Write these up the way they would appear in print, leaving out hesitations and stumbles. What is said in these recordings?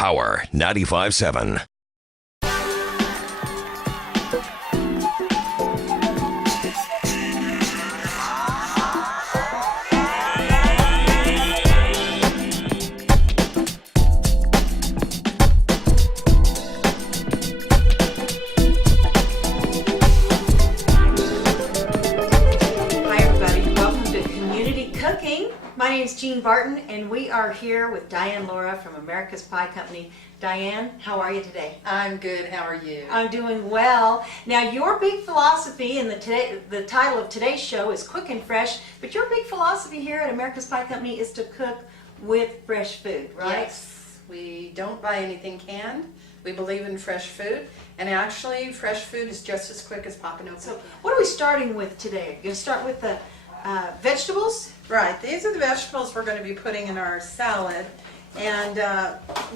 Power 95.7. My name is Jean Barton, and we are here with Diane Laura from America's Pie Company. Diane, how are you today? I'm good. How are you? I'm doing well. Now, your big philosophy, and the title of today's show is Quick and Fresh, but your big philosophy here at America's Pie Company is to cook with fresh food, right? Yes. We don't buy anything canned. We believe in fresh food, and actually, fresh food is just as quick as popping open. So, what are we starting with today? You're going to start with the vegetables? Right. These are the vegetables we're going to be putting in our salad. And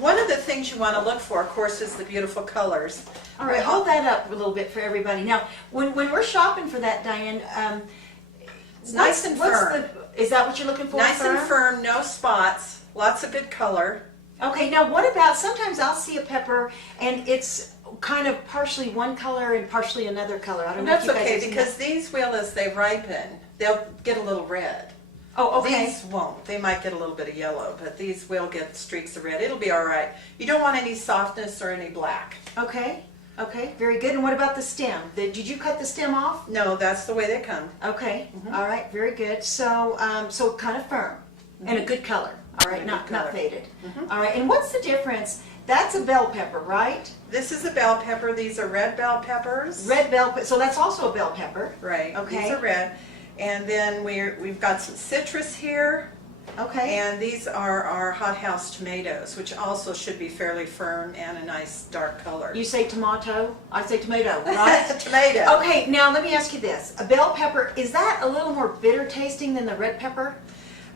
one of the things you want to look for, of course, is the beautiful colors. All right, hold that up a little bit for everybody. Now, when we're shopping for that, Diane, it's nice and firm. Is that what you're looking for? Nice and firm, no spots, lots of good color. Okay, now what about, sometimes I'll see a pepper and it's kind of partially one color and partially another color. I don't know if That's you guys okay, have seen because that. these will, as they ripen, they'll get a little red. Oh, okay. These won't. They might get a little bit of yellow, but these will get streaks of red. It'll be all right. You don't want any softness or any black. Okay, okay, very good. And what about the stem? Did you cut the stem off? No, that's the way they come. Okay, all right, very good. So, so kind of firm and a good color. All right, And a not good color. faded. All right, and what's the difference? That's a bell pepper, right? This is a bell pepper. These are red bell peppers. Red bell pepper. So that's also a bell pepper. Right. Okay. These are red. And then we've got some citrus here. Okay. And these are our hothouse tomatoes, which also should be fairly firm and a nice dark color. You say tomato, I say tomato, right? Tomato. Okay, now let me ask you this. A bell pepper, is that a little more bitter tasting than the red pepper?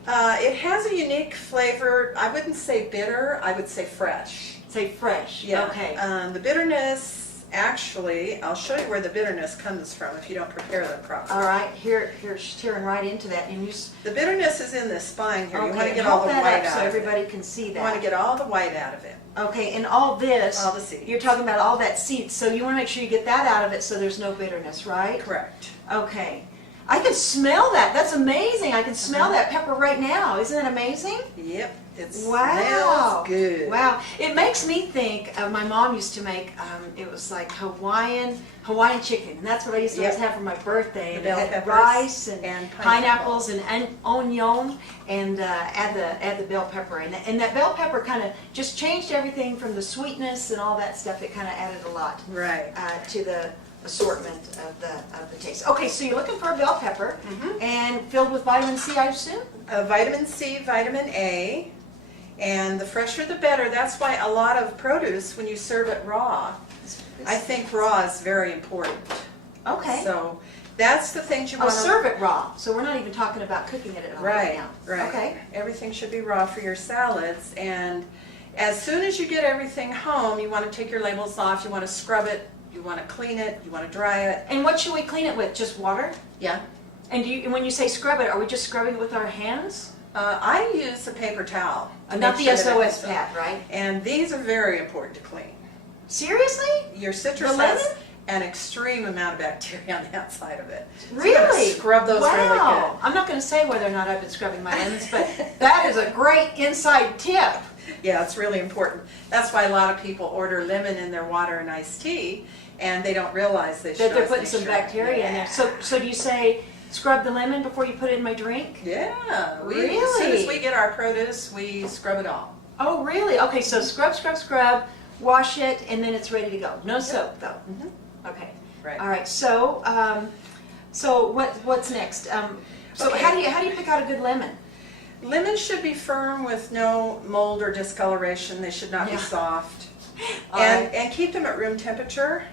It has a unique flavor. I wouldn't say bitter. I would say fresh. Say fresh. Yeah. Okay. The bitterness, actually, I'll show you where the bitterness comes from if you don't prepare them properly. All right, here's tearing right into that. And The bitterness is in the spine here. You want okay, to get all hold the that white up so out of it. everybody can see You want to that. get all the white out of it. Okay, and all this, All the seeds. you're talking about all that seeds, so you want to make sure you get that out of it so there's no bitterness, right? Correct. Okay. I can smell that. That's amazing. I can Uh-huh. smell that pepper right now. Isn't that amazing? Yep. It Wow. smells good. Wow. It makes me think of my mom used to make, it was like Hawaiian chicken. And that's what I used to always Yep. have for my birthday. The And bell it had peppers rice and, and pineapples and onion and add the bell pepper. And that bell pepper kind of just changed everything from the sweetness and all that stuff. It kind of added a lot Right. to the assortment of the taste. Okay, so you're looking for a bell pepper and filled with vitamin C, I assume? Vitamin C, vitamin A, and the fresher the better. That's why a lot of produce, when you serve it raw, I think raw is very important. Okay. So that's the things you I'll want to serve it raw, so we're not even talking about cooking it at all right Right, now. right. Okay. Everything should be raw for your salads, and as soon as you get everything home, you want to take your labels off, you want to scrub it, you want to clean it, you want to dry it. And what should we clean it with? Just water? Yeah. And when you say scrub it, are we just scrubbing it with our hands? I use a paper towel. to Not make the sure that SOS it's- pad, right? And these are very important to clean. Seriously? Your citrus The lemon? has an extreme amount of bacteria on the outside of it. So Really? you gotta scrub those wow. really good. I'm not going to say whether or not I've been scrubbing my lemons, but that is a great inside tip. Yeah, it's really important. That's why a lot of people order lemon in their water and iced tea, and they don't realize they should. That they're always putting make some sure. bacteria in there. So do you say scrub the lemon before you put it in my drink? Yeah. As soon Really? as we get our produce, we scrub it all. Oh, really? Okay, so scrub, wash it, and then it's ready to go. No soap, though. Okay. Right. All right. So, so what's next? So Okay. how do you pick out a good lemon? Lemons should be firm with no mold or discoloration. They should not Yeah. be soft. All And right. and keep them at room temperature.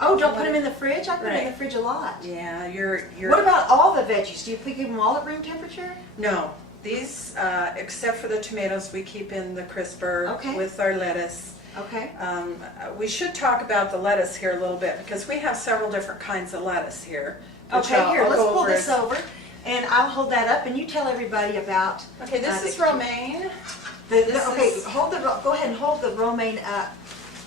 Oh, don't put them in the fridge. I put them in Right. the fridge a lot. Yeah, you're. What about all the veggies? Do you keep them all at room temperature? No, these except for the tomatoes, we keep in the crisper Okay. with our lettuce. Okay. We should talk about the lettuce here a little bit because we have several different kinds of lettuce here. which Okay, here, I'll let's go pull over this as- over, and I'll hold that up, and you tell everybody about... Okay, this is the- romaine. This Okay, is- go ahead and hold the romaine up.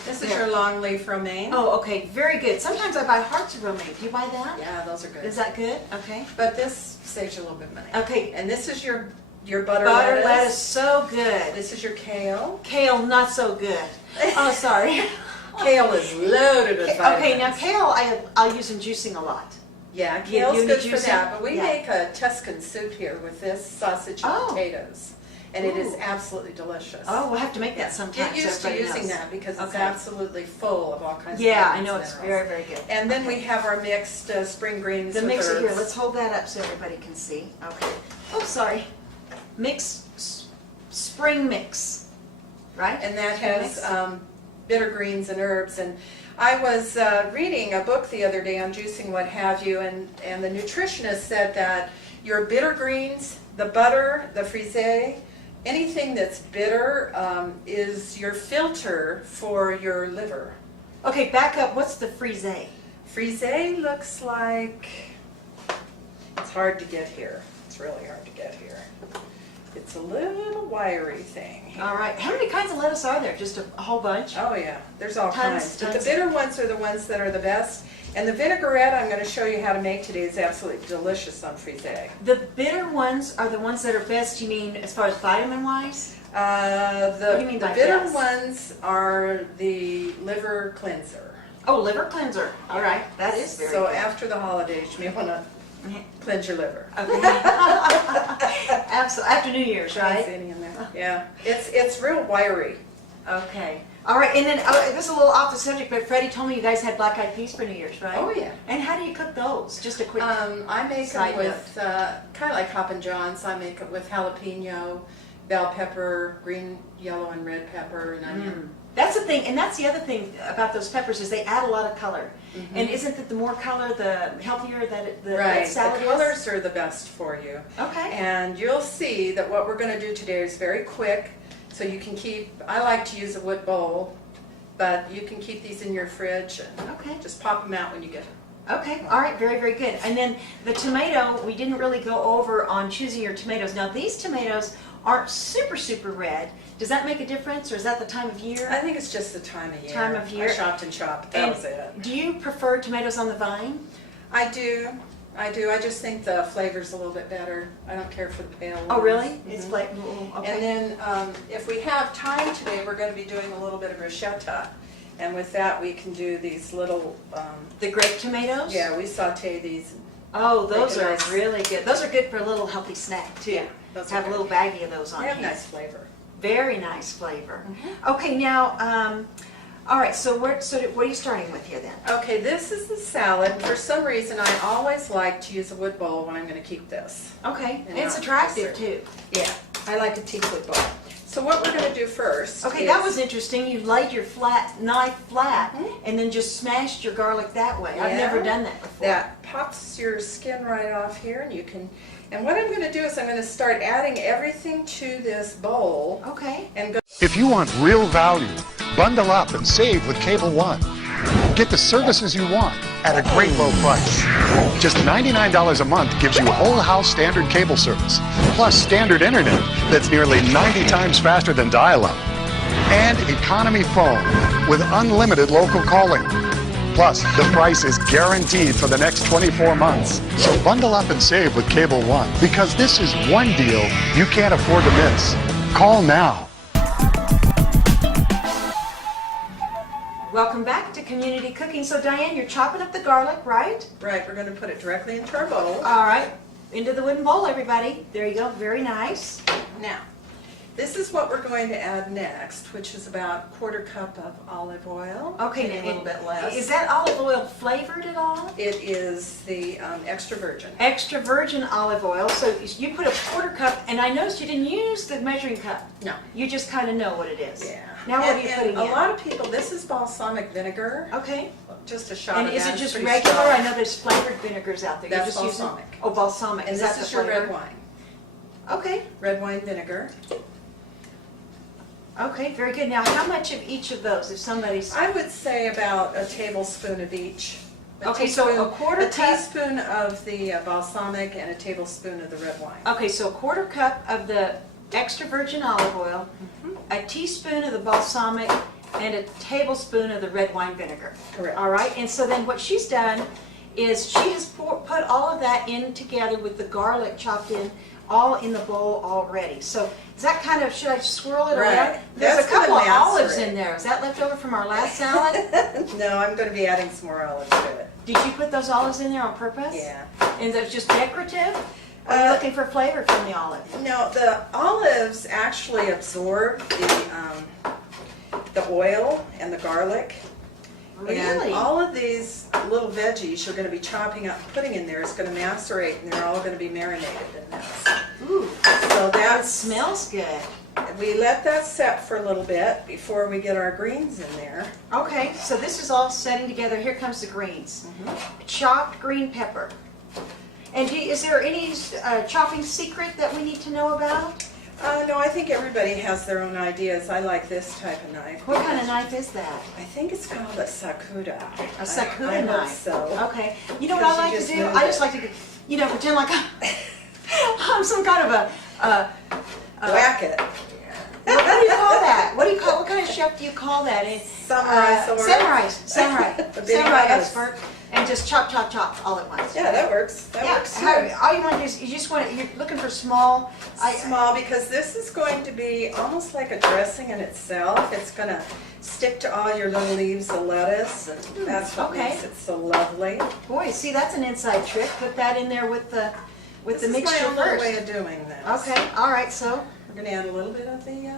This is There. your long leaf romaine. Oh, okay, very good. Sometimes I buy hearts of romaine. Do you buy that? Yeah, those are good. Is that good? Okay. But this saves you a little bit of money. Okay. And this is your butter Butter lettuce. lettuce, so good. This is your kale. Kale, not so good. Oh, sorry. Kale is loaded with vitamins. Okay, now kale, I'll use in juicing a lot. Yeah, You kale's need good for juicing? that, but we Yeah. make a Tuscan soup here with this sausage and Oh. potatoes. And it is Ooh. absolutely delicious. Oh, we'll have to make that sometime. Get used so to everybody using knows. that because it's Okay. absolutely full of all kinds of Yeah, I vitamins know, and it's minerals. very, very good. And then we Okay. have our mixed spring greens The with mixer here, herbs. let's hold that up so everybody can see. Okay. Oh, sorry. Spring mix, right? And that Spring has mix? bitter greens and herbs. And I was reading a book the other day on juicing, what have you, and the nutritionist said that your bitter greens, the butter, the frisee, anything that's bitter is your filter for your liver. Okay, back up. What's the frisee? Frisee looks like, it's hard to get here. It's really hard to get here. It's a little wiry thing. here. All right. How many kinds of lettuce are there? Just a whole bunch? Oh yeah, there's all Tons, kinds. But tons. the bitter ones are the ones that are the best. And the vinaigrette I'm going to show you how to make today is absolutely delicious on frisee. The bitter ones are the ones that are best, you mean, as far as vitamin-wise? What do you mean The by bitter best? ones are the liver cleanser. Oh, liver cleanser. All right. That is very So good. after the holidays, you may want to cleanse your liver. Okay. Absolutely. After New Year's, Don't see right? any in there. Yeah, it's real wiry. Okay. All right, and then this is a little off the subject, but Freddie told me you guys had black eyed peas for New Year's, right? Oh, yeah. And how do you cook those? Just a quick. I make Side them with kind of like Hoppin' John's. I make it with jalapeno, bell pepper, green, yellow, and red pepper, and onion. That's the thing, and that's the other thing about those peppers is they add a lot of color. And isn't it the more color, the healthier that Right, that salad the is? colors are the best for you. Okay. And you'll see that what we're going to do today is very quick, so you can keep, I like to use a wood bowl, but you can keep these in your fridge and Okay. just pop them out when you get them. Okay, all right, very, very good. And then the tomato, we didn't really go over on choosing your tomatoes. Now, these tomatoes aren't super, super red. Does that make a difference, or is that the time of year? I think it's just the time of year. Time of year. I shopped and shopped, that And was it. do you prefer tomatoes on the vine? I do. I just think the flavor's a little bit better. I don't care for the pale ones. Oh, really? Mhm. It's like, okay. And then if we have time today, we're going to be doing a little bit of bruschetta. And with that, we can do these little, The grape tomatoes? yeah, we saute these. Oh, those Make a are nice- really good. Those are good for a little healthy snack, too. Yeah, those are Have a good. little baggie of those on They have hand. nice flavor. Very nice flavor. Mm-hmm. Okay, now, all right, so what are you starting with here then? Okay, this is the salad. For some reason, I always like to use a wood bowl when I'm going to keep this. Okay, And it's not attractive, just too. Yeah, I like a teakwood bowl. So what we're going to do first Okay, is, that was interesting. You laid your knife flat Mhm. and then just smashed your garlic that way. I've Yeah. never done that before. that pops your skin right off here, and you can. And what I'm going to do is I'm going to start adding everything to this bowl Okay. and go. If you want real value, bundle up and save with Cable One. Get the services you want at a great low price. Just $99 a month gives you whole house standard cable service, plus standard internet that's nearly 90 times faster than dial-up. And economy phone with unlimited local calling. Plus, the price is guaranteed for the next 24 months. So bundle up and save with Cable One, because this is one deal you can't afford to miss. Call now. Welcome back to Community Cooking. So, Diane, you're chopping up the garlic, right? Right, we're going to put it directly into our bowl. All right. Into the wooden bowl, everybody. There you go. Very nice. Now, this is what we're going to add next, which is about a quarter cup of olive oil. Okay. maybe a little bit less. Is that olive oil flavored at all? It is the extra virgin. Extra virgin olive oil. So you put a quarter cup, and I noticed you didn't use the measuring cup. No. You just kind of know what it is. Yeah. Now what are And- you and putting a in? lot of people, this is balsamic vinegar. Okay. Just a shot And of is that. it just pretty regular? strong. I know there's flavored vinegars out there. You're That's just using- balsamic. Oh, balsamic. And is this that is the your flavor? red wine. Okay. Red wine vinegar. Okay, very good. Now, how much of each of those, if somebody's... I would say about a tablespoon of each. Okay, so a quarter cup- teaspoon of the balsamic and a tablespoon of the red wine. Okay, so a quarter cup of the extra virgin olive oil, a teaspoon of the balsamic, and a tablespoon of the red wine vinegar. Correct. All right, and so then what she's done is she has put all of that in together with the garlic chopped in, all in the bowl already. So is that kind of, should I swirl it Right. around? There's That's a couple of gonna olives macerate. in there. Is that left over from our last salad? No, I'm going to be adding some more olives to it. Did you put those olives in there on purpose? Yeah. And they're just decorative? Or are you looking for flavor from the olive? No, the olives actually absorb the oil and the garlic. Really? And all of these little veggies you're going to be chopping up and putting in there is going to macerate, and they're all going to be marinated in this. Ooh, So that that's, smells good. we let that set for a little bit before we get our greens in there. Okay, so this is all setting together. Here comes the greens. Chopped green pepper. And is there any chopping secret that we need to know about? No, I think everybody has their own ideas. I like this type of knife. What kind of knife is that? I think it's called a Sakuda. A Sakuda I hope knife. so. Okay. You know what I Because you like to just do? move I just it. like to, pretend like I'm some kind of a Whack it. what do you call that? What kind of chef do you call that? Samurai sword. Samurai A big knife. expert, and just chop, chop, chop all at once. Yeah, that works. That Yeah. works too. All you want to do is you just want you're looking for small. Small, because this is going to be almost like a dressing in itself. It's going to stick to all your little leaves of lettuce, and that's what okay. makes it so lovely. Boy, see, that's an inside trick. Put that in there with the This the is mixture my own little first. way of doing this. Okay. All right. So We're going to add a little bit of the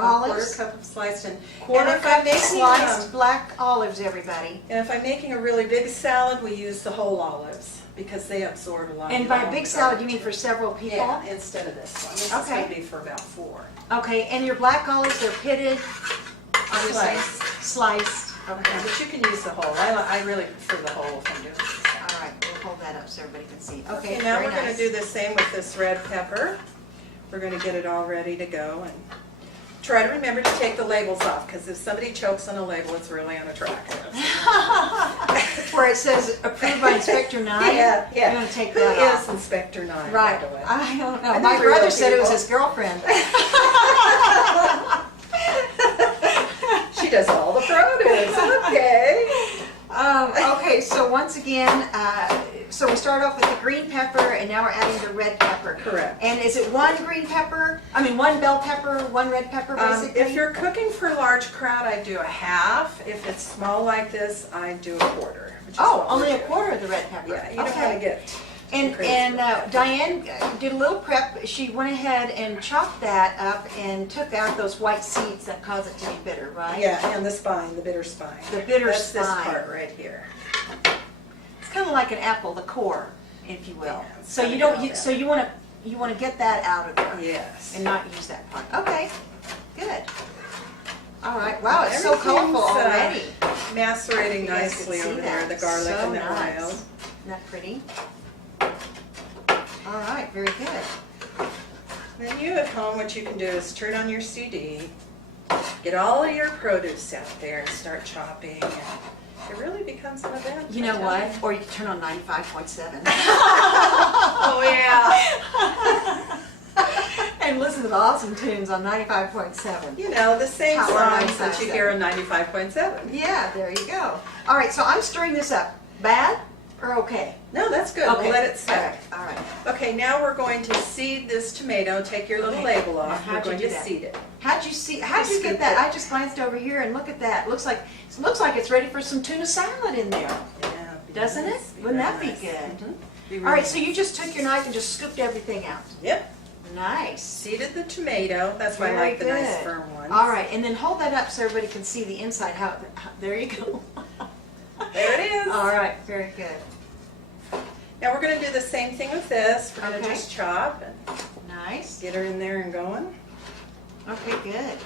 Olives. quarter cup of sliced and quarter if I'm cup making, sliced black olives, everybody. and if I'm making a really big salad, we use the whole olives because they absorb a lot. And of by the a big garlic. salad, you mean for several people? Yeah, instead of this one. This is Okay. going to be for about 4. Okay. And your black olives, they're pitted, obviously sliced. Okay, but you can use the whole. I really prefer the whole if I'm doing this. All right, we'll hold that up so everybody can see. Okay, Okay, now very we're going to nice. do the same with this red pepper. We're going to get it all ready to go, and try to remember to take the labels off, because if somebody chokes on a label, it's really unattractive. Where it says approved by Inspector Nye. Yeah, yeah. You want to take Who that off. is Inspector Nye, Right. by the way? I don't know. Are they My real brother said it was people? his girlfriend. She does all the produce. Okay. Okay, so once again, so we start off with the green pepper, and now we're adding the red pepper. Correct. And is it one green pepper? I mean, one bell pepper, one red pepper, basically? If you're cooking for a large crowd, I do a half. If it's small like this, I do a quarter. Which is Oh, what only we're a doing. quarter of the red pepper. Yeah, you don't Okay. want to get too And crazy and with it. Diane did a little prep. She went ahead and chopped that up and took out those white seeds that cause it to be bitter, right? Yeah, and the spine, the bitter spine. The bitter That's spine. this part right here. It's kind of like an apple, the core, if you will. Yeah, it's So gotta you get don't. all You, that. so you want to get that out of there Yes. and not use that part. Okay, good. All right. Wow, it's so Everything's, colorful already. Macerating You guys could nicely see over there, that. the garlic So and the nice. oil. Isn't that pretty? All right, very good. Then you at home, what you can do is turn on your CD, get all of your produce out there and start chopping. And it really becomes an event. You I know tell what? you. Or you can turn on 95.7 Oh, yeah. and listen to the awesome tunes on 95.7. You know, the same Power songs that you hear on 95.7. Yeah, there you go. All right, so I'm stirring this up. Bad or okay? No, that's good. We'll let it set. All right. Okay, now we're going to seed this tomato. Take your little Okay. label off. Now, We're how'd you going do to that? seed it. How'd you get scoop that? it. I just glanced over here and look at that. Looks like it's ready for some tuna salad in there. Yeah, be Doesn't it? nice, Wouldn't that very be nice. good? Mhm. Be All right, really so you just took your knife and just scooped everything out. Yep. Nice. Seeded the tomato. That's why I Very like the nice good. firm ones. All right, and then hold that up so everybody can see the inside. There you go. There it is. All right, very good. Now we're going to do the same thing with this. We're going to Okay. just chop and Nice. get her in there and going. Okay, good.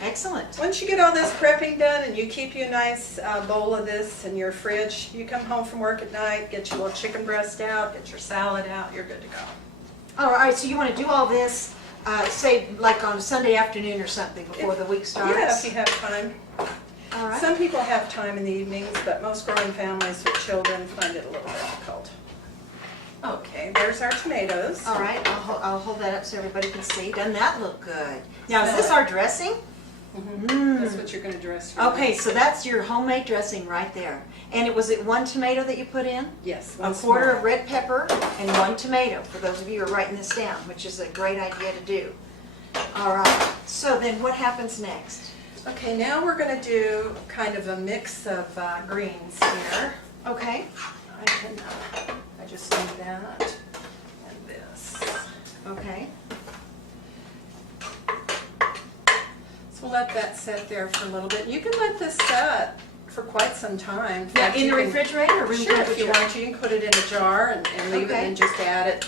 Excellent. Once you get all this prepping done and you keep you a nice bowl of this in your fridge, you come home from work at night, get your little chicken breast out, get your salad out, you're good to go. All right, so you want to do all this, say, like on Sunday afternoon or something before the week starts? Yeah, if you have time. All right. Some people have time in the evenings, but most growing families with children find it a little difficult. Okay, there's our tomatoes. All right, I'll hold that up so everybody can see. Doesn't that look good? Now, is this our dressing? That's what you're gonna dress for. Okay, so that's your homemade dressing right there. And was it one tomato that you put in? Yes. A one quarter small. of red pepper and one tomato, for those of you who are writing this down, which is a great idea to do. All right, so then what happens next? Okay, now we're gonna do kind of a mix of greens here. Okay, I just need that and this. okay. So we'll let that set there for a little bit. You can let this set for quite some time. In Now, fact, in you the can- refrigerator or room Sure, if you temperature? want, you can put it in a jar and leave it Okay. and just add it,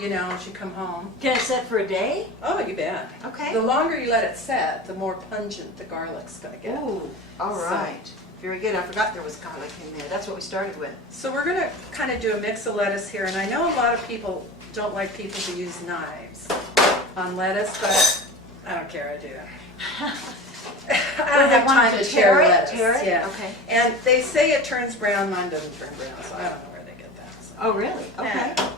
you know, as you come home. Can it set for a day? Oh, you bet. Okay. The longer you let it set, the more pungent the garlic's gonna get. Ooh, all So- right. Very good. I forgot there was garlic in there. That's what we started with. So we're gonna kind of do a mix of lettuce here, and I know a lot of people don't like people to use knives on lettuce, but I don't care, I do. I don't They have want time to to tear tear it? lettuce. Tear it? Yeah. Okay. And they say it turns brown, mine doesn't turn brown, so I don't know where they get that. So. Oh, really? Okay. Yeah.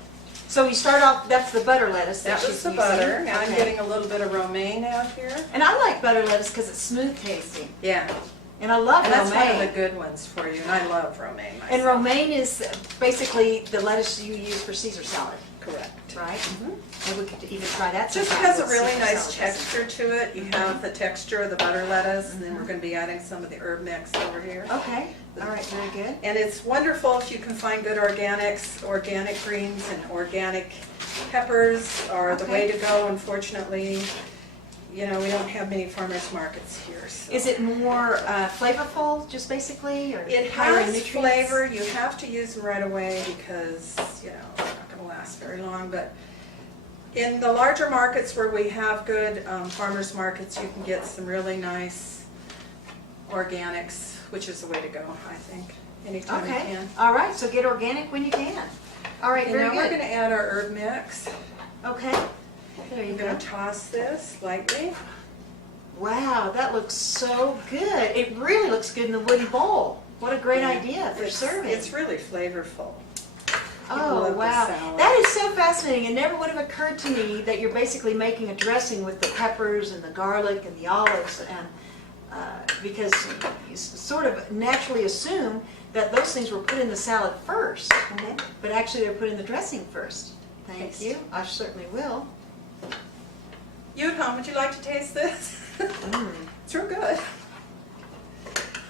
So you start off, that's the butter lettuce That she's was the using. butter. Now I'm Okay. getting a little bit of romaine out here. And I like butter lettuce because it's smooth tasting. Yeah. And I love And that's one of the romaine. good ones for you, and I love romaine myself. And romaine is basically the lettuce you use for Caesar salad, Correct. right? And we could even try that Just sometime has a with really Caesar nice salad dressing. texture to it. You have the texture of the butter lettuce, and then we're gonna be adding some of the herb mix over here. Okay, all right, very good. And it's wonderful if you can find good organics, organic greens and organic peppers are the way Okay. to go. Unfortunately, you know, we don't have many farmers markets here, so. Is it more flavorful, just basically, or It higher in has nutrients? flavor. You have to use them right away because, you know, it's not gonna last very long, but in the larger markets where we have good farmers markets, you can get some really nice organics, which is the way to go, I think, anytime you Okay, can. all right, so get organic when you can. All right, And very now we're good. gonna add our herb mix. Okay, there you I'm go. gonna toss this lightly. Wow, that looks so good. It really looks good in the wooden bowl. What a great idea for It's- serving. It's really flavorful. Oh, love the wow. salad. That is so fascinating. It never would have occurred to me that you're basically making a dressing with the peppers and the garlic and the olives, and because you sort of naturally assume that those things were put in the salad first, but actually they're put in the dressing first. Thank Yes. you. I certainly will. You at home, would you like to taste this? Mm. It's real good.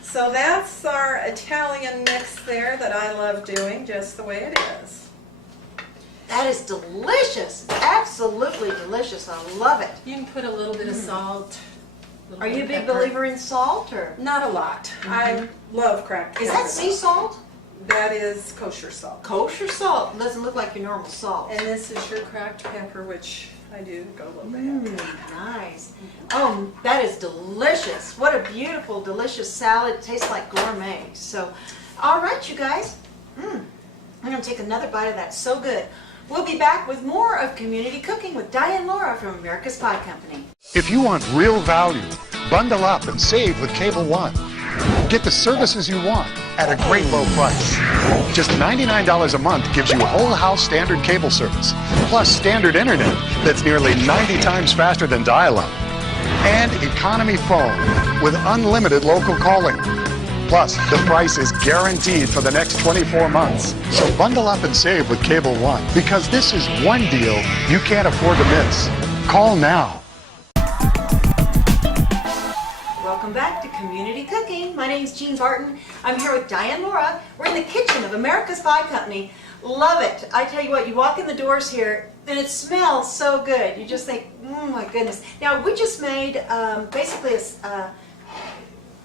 So that's our Italian mix there that I love doing just the way it is. That is delicious. Absolutely delicious. I love it. You can put a little bit of salt. Are you a big believer in salt, or Not a lot. I love cracked pepper. is that sea salt? That is kosher salt. Kosher salt. Doesn't look like your normal salt. And this is your cracked pepper, which I do go a little bit. Nice. Oh, that is delicious. What a beautiful, delicious salad. It tastes like gourmet. So, all right, you guys. I'm going to take another bite of that. So good. We'll be back with more of Community Cooking with Diane Laura from America's Pie Company. If you want real value, bundle up and save with Cable One. Get the services you want at a great low price. Just $99 a month gives you whole house standard cable service, plus standard internet that's nearly 90 times faster than dial-up, and economy phone with unlimited local calling. Plus, the price is guaranteed for the next 24 months. So bundle up and save with Cable One, because this is one deal you can't afford to miss. Call now. Welcome back to Community Cooking. My name is Jean Barton. I'm here with Diane Laura. We're in the kitchen of America's Pie Company. Love it. I tell you what, you walk in the doors here and it smells so good. You just think, my goodness. Now, we just made basically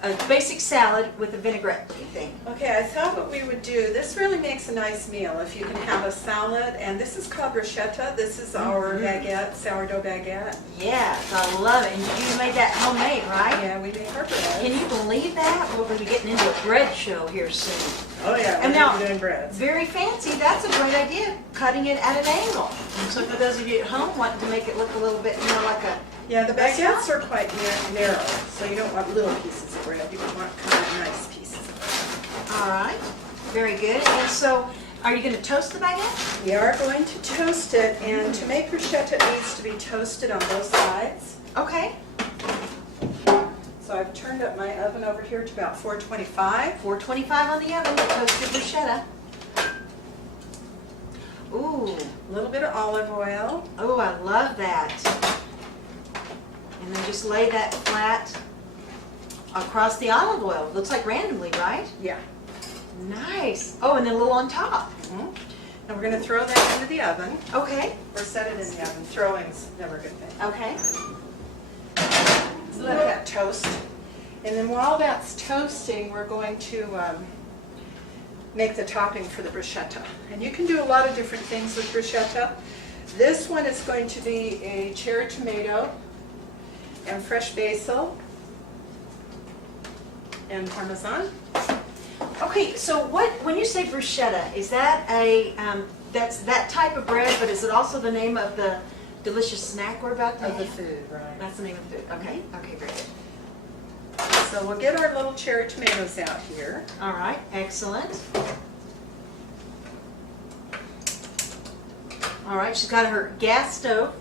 a basic salad with a vinaigrette thing. Okay, I thought what we would do, this really makes a nice meal if you can have a salad, and this is called bruschetta. This is our baguette, sourdough baguette. Yes, I love it. And you made that homemade, right? Yeah, we make our bread. Can you believe that? We're going to be getting into a bread show here soon. Oh yeah, And we're now, doing breads. very fancy. That's a great idea, cutting it at an angle. And so for those of you at home wanting to make it look a little bit more like a... Yeah, the baguettes are quite narrow, so you don't want little pieces of bread. You want kind of nice pieces of bread. All right, very good. And so Are you going to toast the baguette? We are going to toast it, and to make bruschetta it needs to be toasted on both sides. Okay. So I've turned up my oven over here to about 425. 425 on the oven to toast your bruschetta. Ooh. A little bit of olive oil. Oh, I love that. And then just lay that flat across the olive oil. Looks like randomly, right? Yeah. Nice. Oh, and then a little on top. And we're going to throw that into the oven, Okay. or set it in the oven. Throwing's never a good thing. Okay. So let that toast. And then while that's toasting, we're going to make the topping for the bruschetta. And you can do a lot of different things with bruschetta. This one is going to be a cherry tomato and fresh basil and Parmesan. Okay, so when you say bruschetta, is that that's that type of bread, but is it also the name of the delicious snack we're about to Of the have? food, right. That's the name of the food. Okay, okay, very good. So we'll get our little cherry tomatoes out here. All right, excellent. All right, she's got her gas stove.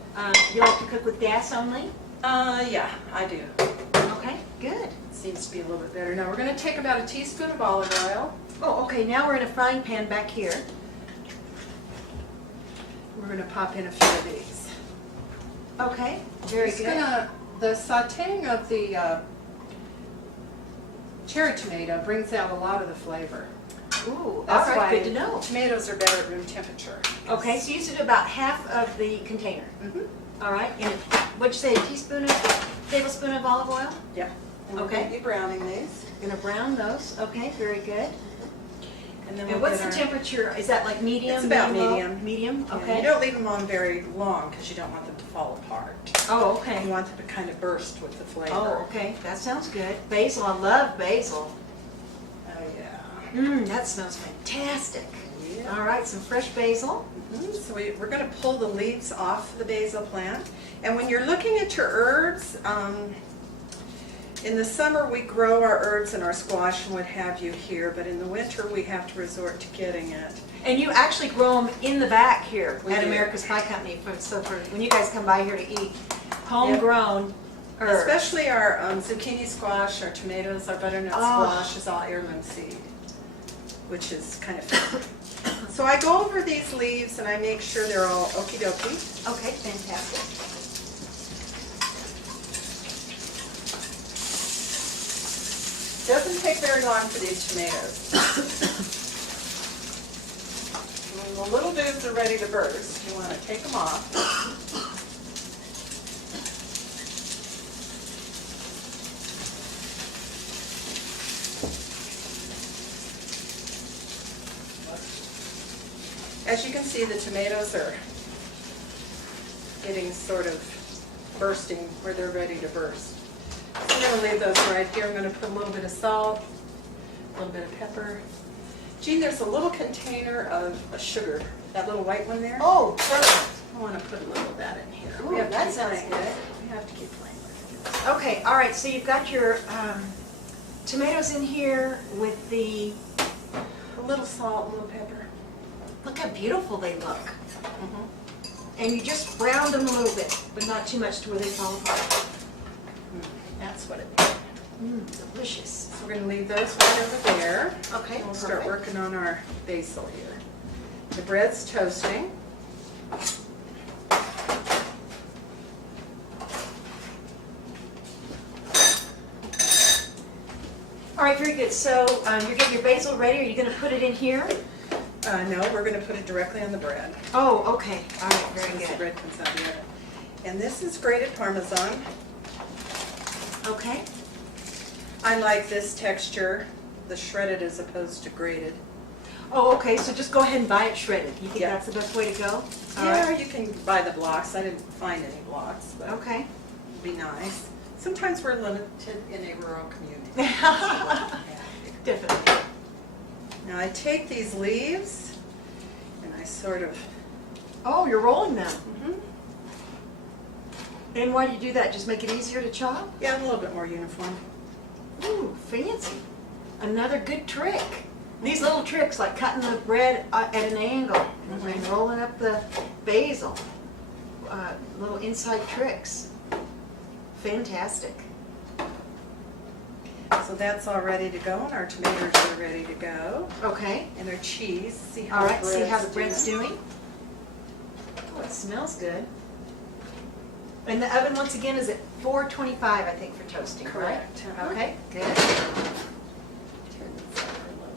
You like to cook with gas only? Yeah, I do. Okay, good. Seems to be a little bit better. Now we're going to take about a teaspoon of olive oil. Oh, okay, now we're in a frying pan back here. We're going to pop in a few of these. Okay, very It's good. the sauteing of the cherry tomato brings out a lot of the flavor. Ooh, all That's right, why good to know. tomatoes are better at room temperature. Okay, so you used to do about half of the container. Mhm. All right, and what'd you say, tablespoon of olive oil? Yeah. And we're Okay. going to be browning these. Gonna brown those. Okay, very good. And then And we'll what's get the our- temperature? Is that like medium? It's about low? medium. Medium, Yeah, okay. You don't leave them on very long because you don't want them to fall apart. Oh, You okay. want them to kind of burst with the flavor. Oh, okay, that sounds good. Basil, I love basil. Oh, yeah. That smells fantastic. Yeah. All right, some fresh basil. So we're going to pull the leaves off the basil plant. And when you're looking at your herbs, in the summer we grow our herbs and our squash and what have you here, but in the winter we have to resort to getting it. And you actually grow them in the back here We at do. America's Pie Company. So for when you guys come by here to eat, homegrown herbs. Especially our zucchini squash, our tomatoes, our butternut Oh. squash is all heirloom seed, which is kind of fun. So I go over these leaves and I make sure they're all okie dokie. Okay, fantastic. Doesn't take very long for these tomatoes. When the little dudes are ready to burst, you want to take them off. As you can see, the tomatoes are getting sort of bursting where they're ready to burst. So I'm going to leave those right here. I'm going to put a little bit of salt, a little bit of pepper. Gene, there's a little container of sugar, that little white one there. Oh, perfect. I want to put a little of that in here. Ooh, We have to that keep sounds playing. good. We have to keep playing with it. Okay, all right, so you've got your tomatoes in here with the, A little salt, a little pepper. look how beautiful they look. Mm-hmm. And you just browned them a little bit, but not too much to where they fall apart. That's what it is. Delicious. So we're going to leave those right over there. Okay, And we'll start perfect. working on our basil here. The bread's toasting. All right, very good. So you're getting your basil ready. Are you going to put it in here? No, we're going to put it directly on the bread. Oh, okay. All right, As soon very as the good. bread comes out of the oven. And this is grated Parmesan. Okay. I like this texture, the shredded as opposed to grated. Oh, okay. So just go ahead and buy it shredded. You think Yeah. that's the best way to go? All Yeah, right. you can buy the blocks. I didn't find any blocks, but Okay. it'd be nice. Sometimes we're limited in a rural community. Definitely. Now I take these leaves and I sort of, Oh, you're rolling them. mhm. And why do you do that? Just make it easier to chop? Yeah, a little bit more uniform. Ooh, fancy. Another good trick. These little tricks like cutting the bread at an angle and rolling up the basil. Little inside tricks. Fantastic. So that's all ready to go, and our tomatoes are ready to go, Okay. and our cheese. See how All the right, see how the bread's bread's doing? Oh, it smells good. And the oven, once again, is at 425, I think, for toasting, right? Correct. Uh-huh. Okay, good. Turn this over a little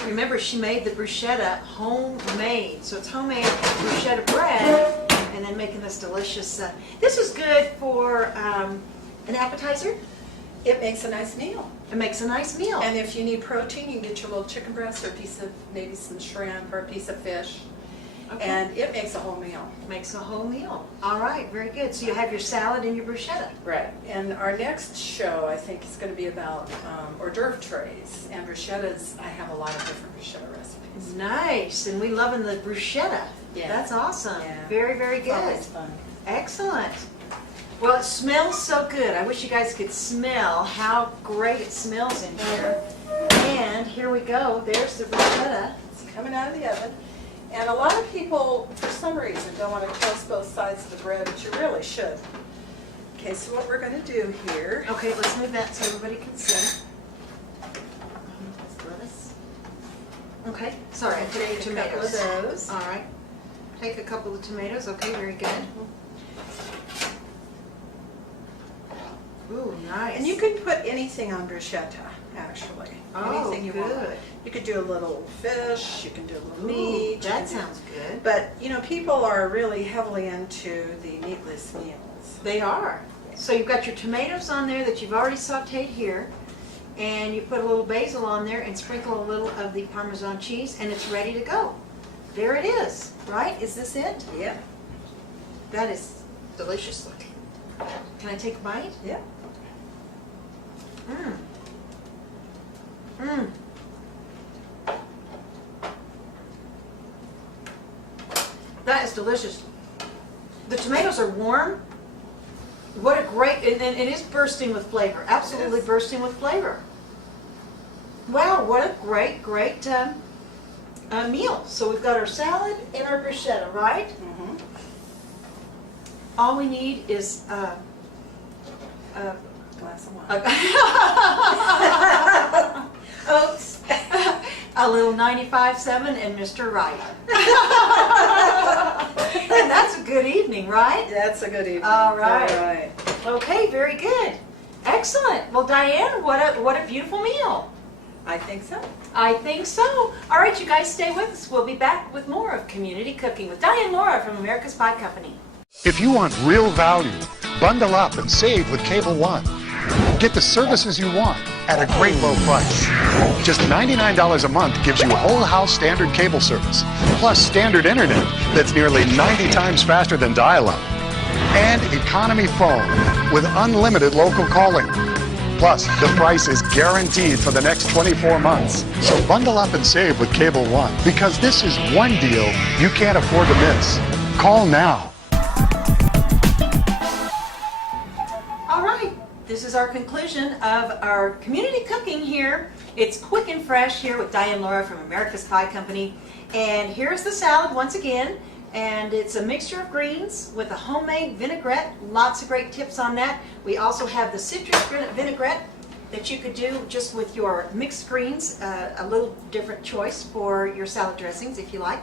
bit. Remember, she made the bruschetta homemade. So it's homemade bruschetta bread, and then making this delicious. This is good for an appetizer. It makes a nice meal. It makes a nice meal. And if you need protein, you can get your little chicken breast or a piece of, maybe some shrimp or a piece of fish. Okay. And it makes a whole meal. Makes a whole meal. All right, very good. So you have your salad and your bruschetta. Right. And our next show, I think, is going to be about hors d'oeuvre trays. And bruschettas, I have a lot of different bruschetta recipes. Nice, and we loving the bruschetta. Yeah. That's awesome. Yeah. Very, very It's good. always fun. Excellent. Well, it smells so good. I wish you guys could smell how great it smells in here. And here we go. There's the bruschetta. It's coming out of the oven. And a lot of people, for some reason, don't want to toast both sides of the bread, but you really should. Okay, so what we're going to do here. Okay, let's move that so everybody can see. Lettuce. Okay, sorry, I took Take the a couple of tomatoes. those. All right. Take a couple of tomatoes. Okay, very good. Ooh, nice. And you can put anything on bruschetta, actually. Oh, Anything you want. good. You could do a little fish, you can do a little Ooh, meat. you that can do- sounds good. But, you know, people are really heavily into the meatless meals. They are. So you've got your tomatoes on there that you've already sauteed here, and you put a little basil on there and sprinkle a little of the Parmesan cheese, and it's ready to go. There it is, right? Is this it? Yeah, That is delicious looking. Can I take a bite? yeah. Mmm. Mmm. That is delicious. The tomatoes are warm. What a great, and it is bursting with flavor. Absolutely It is. bursting with flavor. Wow, what a great, great meal. So we've got our salad and our bruschetta, right? Mhm. All we need is Glass of wine. oats, a little 95.7, and Mr. Right. And that's a good evening, right? That's a good evening. All right. All right. Okay, very good. Excellent. Well, Diane, what a beautiful meal. I think so. I think so. All right, you guys stay with us. We'll be back with more of Community Cooking with Diane Laura from America's Pie Company. If you want real value, bundle up and save with Cable One. Get the services you want at a great low price. Just $99 a month gives you whole house standard cable service, plus standard internet that's nearly 90 times faster than dial-up. And economy phone with unlimited local calling. Plus, the price is guaranteed for the next 24 months. So bundle up and save with Cable One, because this is one deal you can't afford to miss. Call now. All right, this is our conclusion of our community cooking here. It's quick and fresh here with Diane Laura from America's Pie Company. And here's the salad once again. And it's a mixture of greens with a homemade vinaigrette. Lots of great tips on that. We also have the citrus vinaigrette that you could do just with your mixed greens, a little different choice for your salad dressings if you like.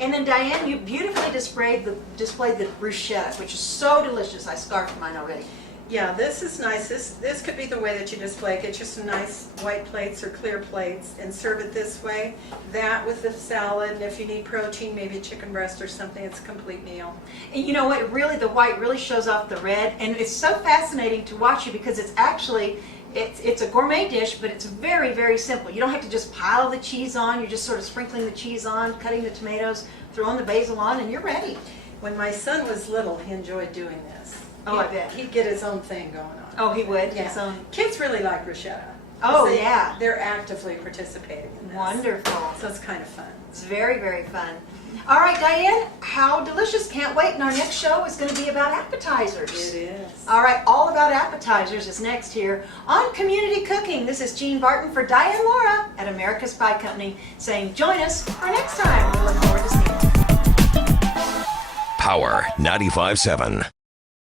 And then Diane, you beautifully displayed the bruschetta, which is so delicious. I scarfed mine already. Yeah, this is nice. This could be the way that you display it. Get you some nice white plates or clear plates and serve it this way. That with the salad, and if you need protein, maybe a chicken breast or something, it's a complete meal. And you know what? Really, the white really shows off the red, and it's so fascinating to watch you because it's actually it's a gourmet dish, but it's very, very simple. You don't have to just pile the cheese on. You're just sort of sprinkling the cheese on, cutting the tomatoes, throwing the basil on, and you're ready. When my son was little, he enjoyed doing this. Oh, I bet. He'd get his own thing going on. Oh, he would? Yeah. His own. Kids really like bruschetta. Oh, They- yeah. They're actively participating in this. Wonderful. So it's kind of fun. It's very, very fun. All right, Diane, how delicious. Can't wait. And our next show is going to be about appetizers. It is. All right, all about appetizers is next here on Community Cooking. This is Jean Barton for Diane Laura at America's Pie Company saying join us for next time. We look forward to seeing you. Power 95.7.